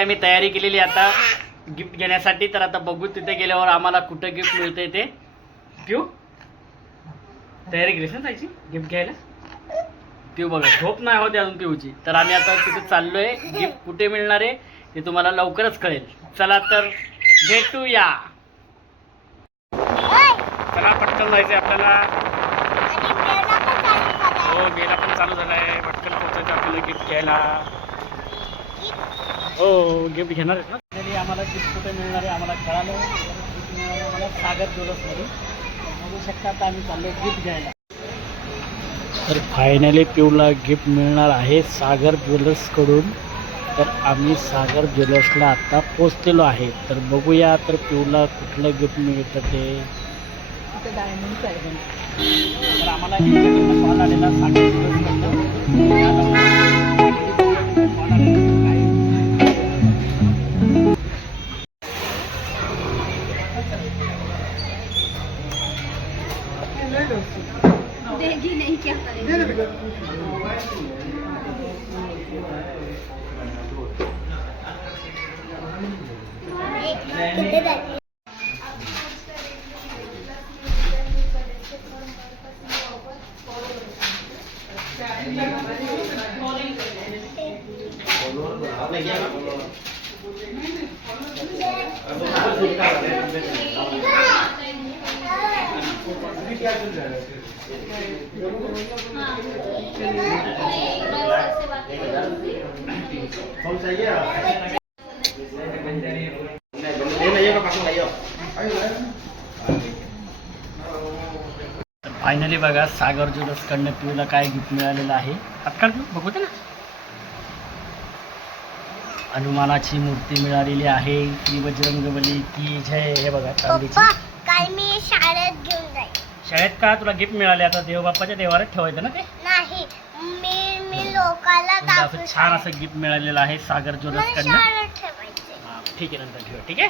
आम्ही तयारी केलेली आता गिफ्ट घेण्यासाठी. तर आता बघू तिथे गेल्यावर आम्हाला कुठं गिफ्ट मिळतंय ते. पिऊ. तयारी केलीस ना जायची गिफ्ट घ्यायला? पिऊ बघा. झोप नाही होते अजून पिऊची. तर आम्ही आता तिथे चाललोय. गिफ्ट कुठे मिळणार आहे ते तुम्हाला लवकरच कळेल. चला तर भेटूया. चला पटकन जायचं आपल्याला. हो मेला पण चालू झालाय. पटकन पोहोचायचं आपल्याला गिफ्ट घ्यायला. हो गिफ्ट घेणार आहेत ना? आम्हाला गिफ्ट कुठे मिळणार आहे आम्हाला कळालं. आहे आम्हाला सागर ज्वेलर्समध्ये बघू शकता आता आम्ही चाललो गिफ्ट घ्यायला. तर फायनली पिऊला गिफ्ट मिळणार आहे सागर ज्वेलर्सकडून तर आम्ही सागर ज्वेलर्सला आत्ता पोचलेलो आहे. तर बघूया तर पिऊला कुठलं गिफ्ट मिळतं ते. तर आम्हाला कॉल आलेला देगी नहीं क्या करेंगे फायनली बघा सागर ज्वेलर्सकडनं पिऊला काय गिफ्ट मिळालेलं आहे. आजकाल बघू दे ना. हनुमानाची मूर्ती मिळालेली आहे की बजरंगबली की जय हे बघा चांदीची पप्पा काल मी शाळेत घेऊन जाईल शाळेत का तुला गिफ्ट मिळाले? आता देवबाप्पाच्या देवारात ठेवायचं ना ते? नाही मी मी लोकाला तुला असं दाखवू छान असं गिफ्ट मिळालेलं आहे सागर ज्वेलर्सकडनं ठेवायचे हा, ठीक आहे नंतर ठेवा ठीक आहे?